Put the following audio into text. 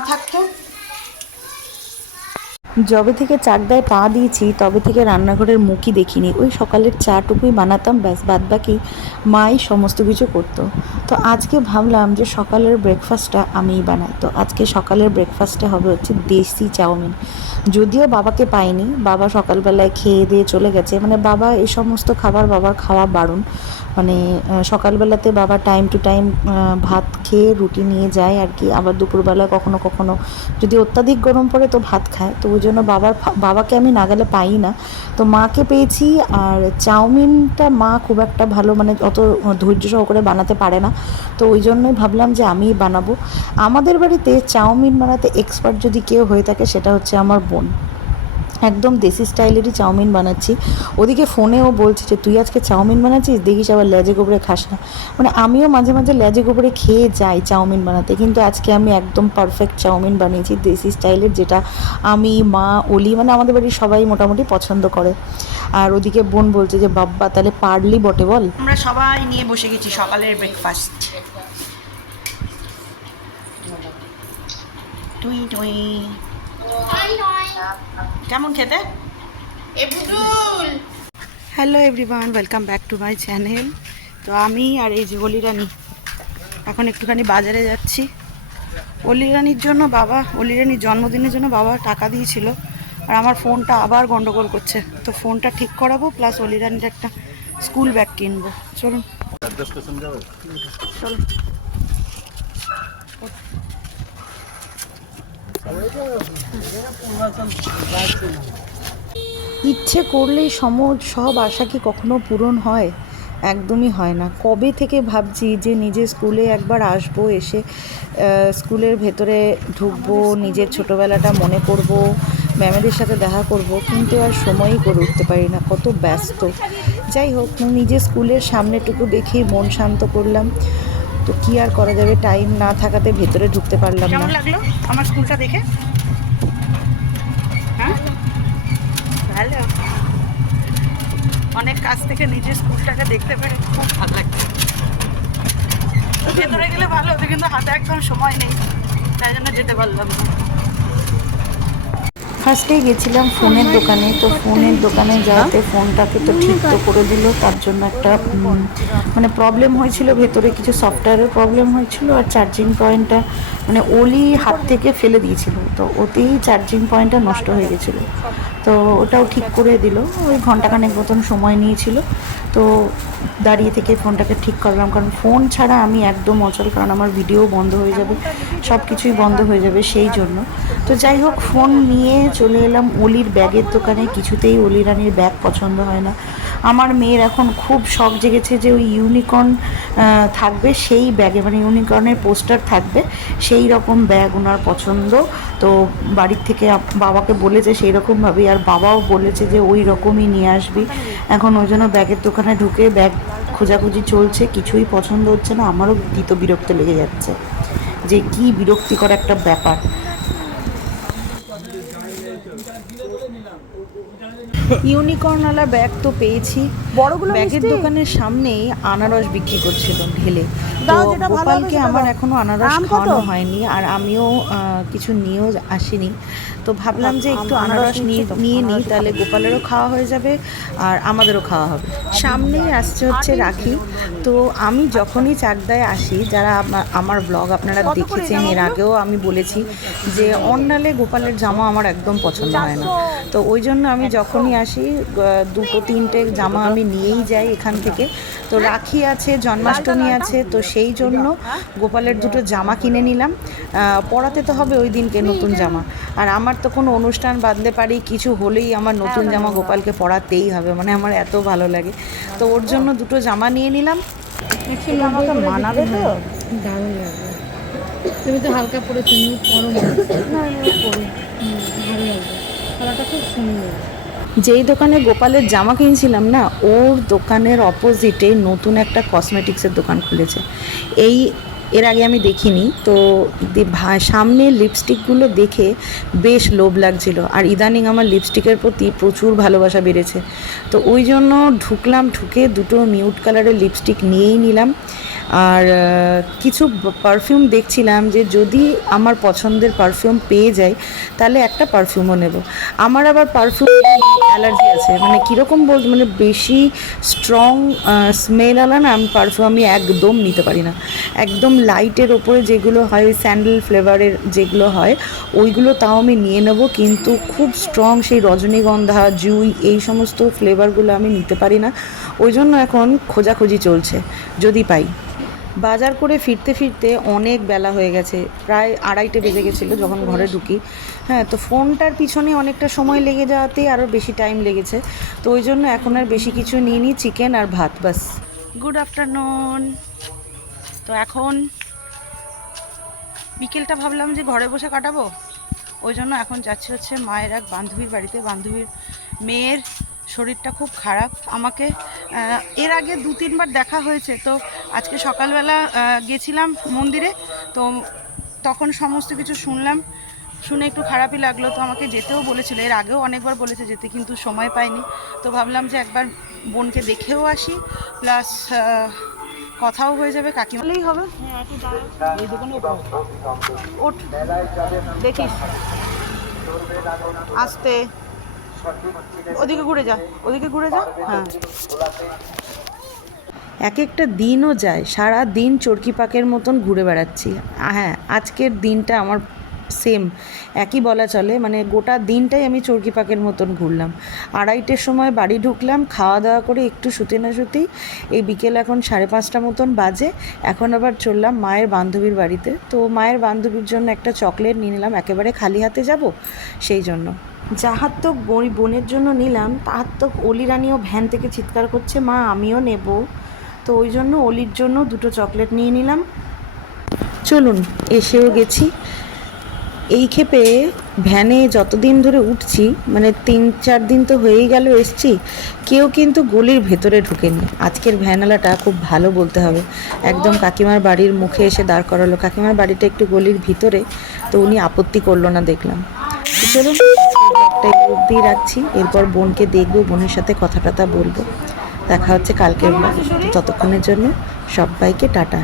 থাকতো? যবে থেকে চাকদায় পা দিয়েছি, তবে থেকে রান্নাঘরের মুখই দেখিনি। ওই সকালের চাটুকুই বানাতাম, ব্যাস বাদ বাকি মাই সমস্ত কিছু করতো। তো আজকে ভাবলাম যে সকালের ব্রেকফাস্টটা আমিই বানাই। তো আজকে সকালের ব্রেকফাস্টে হবে হচ্ছে দেশি চাউমিন। যদিও বাবাকে পাইনি, বাবা সকালবেলায় খেয়ে দিয়ে চলে গেছে। মানে বাবা এই সমস্ত খাবার বাবার খাওয়া বারণ। মানে সকালবেলাতে বাবা টাইম টু টাইম ভাত খেয়ে রুটি নিয়ে যায় আর কি। আবার দুপুরবেলা কখনো কখনো যদি অত্যাধিক গরম পড়ে তো ভাত খায়। তো ওই জন্য বাবার বাবাকে আমি নাগালে পাই না। তো মাকে পেয়েছি আর চাউমিনটা মা খুব একটা ভালো মানে অত ধৈর্য সহকারে বানাতে পারে না। তো ওই জন্যই ভাবলাম যে আমিই বানাবো। আমাদের বাড়িতে চাউমিন বানাতে এক্সপার্ট যদি কেউ হয়ে থাকে সেটা হচ্ছে আমার বোন। একদম দেশি স্টাইলেরই চাউমিন বানাচ্ছি। ওদিকে ফোনেও বলছে যে তুই আজকে চাউমিন বানাচ্ছিস? দেখিস আবার লেজে গোবরে খাস না। মানে আমিও মাঝে মাঝে লেজে গোবরে খেয়ে যাই চাউমিন বানাতে কিন্তু আজকে আমি একদম পারফেক্ট চাউমিন বানিয়েছি দেশি স্টাইলের যেটা আমি মা অলি মানে আমাদের বাড়ির সবাই মোটামুটি পছন্দ করে। আর ওদিকে বোন বলছে যে বাব্বা তাহলে পারলি বটে বল। আমরা সবাই নিয়ে বসে গেছি সকালের ব্রেকফাস্ট টুই টুই। কেমন খেতে? Hello everyone welcome back to my channel তো আমি আর এই যে অলিরানি এখন একটুখানি বাজারে যাচ্ছি। অলিরানির জন্য বাবা অলিরানির জন্মদিনের জন্য বাবা টাকা দিয়েছিল। আর আমার ফোনটা আবার গন্ডগোল করছে। তো ফোনটা ঠিক করাবো প্লাস অলিরানির একটা স্কুল ব্যাগ কিনবো। চলুন। চলুন। ইচ্ছে করলেই সম সব আশা কি কখনো পূরণ হয়? একদমই হয় না। কবে থেকে ভাবছি যে নিজে স্কুলে একবার আসব, এসে স্কুলের ভেতরে ঢুকবো, নিজের ছোটোবেলাটা মনে করব, ম্যামেদের সাথে দেখা করব, কিন্তু আর সময়ই করে উঠতে পারি না। কত ব্যস্ত। যাই হোক, নিজে স্কুলের সামনেটুকু দেখেই মন শান্ত করলাম। তো কি আর করা যাবে? টাইম না থাকাতে ভেতরে ঢুকতে পারলাম না। লাগল? আমার স্কুলটা দেখে? হ্যাঁ? ভালো। অনেক কাছ থেকে নিজের স্কুলটাকে দেখতে পেরে খুব ভালো লাগছে। ভেতরে গেলে ভালো হতো কিন্তু হাতে একদম সময় নেই। তাই জন্য যেতে পারলাম না। ফার্স্টেই গেছিলাম ফোনের দোকানে, তো ফোনের দোকানে যাওয়াতে ফোনটাকে তো ঠিক তো করে দিল, তার জন্য একটা মানে প্রবলেম হয়েছিল ভেতরে, কিছু সফটওয়্যারের প্রবলেম হয়েছিল আর চার্জিং পয়েন্টটা মানে ওলি হাত থেকে ফেলে দিয়েছিল। তো ওতেই চার্জিং পয়েন্টটা নষ্ট হয়ে গেছিল। তো ওটাও ঠিক করে দিল। ওই ঘন্টাখানেক মতন সময় নিয়েছিল। তো দাঁড়িয়ে থেকে ফোনটাকে ঠিক করলাম। কারণ ফোন ছাড়া আমি একদম অচল, কারণ আমার ভিডিও বন্ধ হয়ে যাবে সব কিছুই বন্ধ হয়ে যাবে সেই জন্য। তো যাই হোক, ফোন নিয়ে চলে এলাম অলির ব্যাগের দোকানে। কিছুতেই অলি রানির ব্যাগ পছন্দ হয় না। আমার মেয়ের এখন খুব শখ জেগেছে যে ওই ইউনিকর্ন থাকবে, সেই ব্যাগে মানে ইউনিকর্নের পোস্টার থাকবে, সেই রকম ব্যাগ ওনার পছন্দ। তো বাড়ির থেকে বাবাকে বলেছে সেই রকমভাবেই আর বাবাও বলেছে যে ওই রকমই নিয়ে আসবি। এখন ওই জন্য ব্যাগের দোকানে ঢুকে ব্যাগ খোঁজাখুঁজি চলছে, কিছুই পছন্দ হচ্ছে না, আমারও ভীত বিরক্ত লেগে যাচ্ছে যে কি বিরক্তিকর একটা ব্যাপার। ইউনিকর্নওয়ালা ব্যাগ তো পেয়েছি। বড়গুলো ব্যাগের দোকানের সামনেই আনারস বিক্রি করছিল ঢেলে। তো দাও, যেটা ভালো হবে গোপালকে আমার। এখনও আনারস খাওয়ানো হয়নি আর আমিও কিছু নিয়েও আসিনি। তো ভাবলাম যে একটু আনারস নিয়ে নিই তাহলে গোপালেরও খাওয়া হয়ে যাবে আর আমাদেরও খাওয়া হবে। সামনেই আসছে হচ্ছে রাখি। তো আমি যখনই চাকদায় আসি যারা আমার ব্লগ আপনারা দেখেছেন এর আগেও আমি বলেছি যে অন্যালে গোপালের জামা আমার একদম পছন্দ হয় না। তো ওই জন্য আমি যখনই আসি দুটো তিনটে জামা আমি নিয়েই যাই এখান থেকে। তো রাখি আছে জন্মাষ্টমী আছে তো সেই জন্য গোপালের দুটো জামা কিনে নিলাম। পরাতে তো হবে ওই দিনকে নতুন জামা। আর আমার তো কোনো অনুষ্ঠান বাঁধতে পারি কিছু হলেই আমার নতুন জামা গোপালকে পরাতেই হবে মানে আমার এত ভালো লাগে। তো ওর জন্য দুটো জামা নিয়ে নিলাম। আমাকে মানাবে তো? দারুণ লাগবে তুমি তো হালকা পরেছো নিউ পরো না। পরি। ভালো লাগবে। খুব সুন্দর। যেই দোকানে গোপালের জামা কিনছিলাম না, ওর দোকানের অপোজিটে নতুন একটা কসমেটিক্সের দোকান খুলেছে। এই, এর আগে আমি দেখিনি, তো সামনে লিপস্টিকগুলো দেখে বেশ লোভ লাগছিল। আর ইদানিং আমার লিপস্টিকের প্রতি প্রচুর ভালোবাসা বেড়েছে। তো ওই জন্য ঢুকলাম, ঢুকে দুটো মিউট কালারের লিপস্টিক নিয়েই নিলাম। আর কিছু পারফিউম দেখছিলাম যে যদি আমার পছন্দের পারফিউম পেয়ে যাই, তাহলে একটা পারফিউমও নেব। আমার আবার পারফিউম অ্যালার্জি আছে। মানে কীরকম বল মানে বেশি স্ট্রং স্মেল আলা না আমি পারফিউম আমি একদম নিতে পারি না। একদম লাইটের ওপরে যেগুলো হয়, ওই স্যান্ডেল ফ্লেভারের যেগুলো হয়, ওইগুলো তাও আমি নিয়ে নেব। কিন্তু খুব স্ট্রং সেই রজনীগন্ধা, জুই, এই সমস্ত ফ্লেভারগুলো আমি নিতে পারি না। ওই জন্য এখন খোঁজাখুঁজি চলছে, যদি পাই। বাজার করে ফিরতে ফিরতে অনেক বেলা হয়ে গেছে। প্রায় আড়াইটে বেজে গেছিল যখন ঘরে ঢুকি। হ্যাঁ তো ফোনটার পিছনে অনেকটা সময় লেগে যাওয়াতেই আরও বেশি টাইম লেগেছে। তো ওই জন্য এখন আর বেশি কিছু নিয়ে নিই চিকেন আর ভাত, বাস। Good afternoon. তো এখন বিকেলটা ভাবলাম যে ঘরে বসে কাটাবো। ওই জন্য এখন যাচ্ছি হচ্ছে মায়ের এক বান্ধবীর বাড়িতে। বান্ধবীর মেয়ের শরীরটা খুব খারাপ। আমাকে এর আগে দু তিনবার দেখা হয়েছে। তো আজকে সকালবেলা গেছিলাম মন্দিরে তো তখন সমস্ত কিছু শুনলাম। শুনে একটু খারাপই লাগল তো আমাকে যেতেও বলেছিল। এর আগেও অনেকবার বলেছে যেতে কিন্তু সময় পাইনি। তো ভাবলাম যে একবার বোনকে দেখেও আসি প্লাস কথাও হয়ে যাবে কাকিমালেই হবে। ওঠ। দেখিস। আসতে। ওদিকে ঘুরে যা ওদিকে ঘুরে যা। হ্যাঁ। এক একটা দিনও যায়, সারা দিন চরকি পাকের মতন ঘুরে বেড়াচ্ছি। হ্যাঁ আজকের দিনটা আমার সেম একই বলা চলে মানে গোটা দিনটাই আমি চরকি পাকের মতন ঘুরলাম। আড়াইটের সময় বাড়ি ঢুকলাম, খাওয়া দাওয়া করে একটু শুতে না শুতেই, এই বিকেল এখন সাড়ে পাঁচটা মতন বাজে, এখন আবার চললাম মায়ের বান্ধবীর বাড়িতে। তো মায়ের বান্ধবীর জন্য একটা চকলেট নিয়ে নিলাম, একেবারে খালি হাতে যাব, সেই জন্য। বই বোনের জন্য নিলাম, তাহার তো অলি রানিও ভ্যান থেকে চিৎকার করছে, মা, আমিও নেব। তো ওই জন্য অলির জন্য দুটো চকলেট নিয়ে নিলাম। চলুন, এসেও গেছি। এই ক্ষেপে ভ্যানে যতদিন ধরে উঠছি মানে তিন চার দিন তো হয়েই গেল এসছি, কেউ কিন্তু গলির ভেতরে ঢুকেনি। আজকের ভ্যানওয়ালাটা খুব ভালো বলতে হবে। একদম কাকিমার বাড়ির মুখে এসে দাঁড় করালো। কাকিমার বাড়িটা একটু গলির ভিতরে, তো উনি আপত্তি করল না দেখলাম। চলুন এই অবধিই রাখছি। এরপর বোনকে দেখব, বোনের সাথে কথা টথা বলব। দেখা হচ্ছে কালকের ততক্ষণের জন্য সবাইকে টাটা।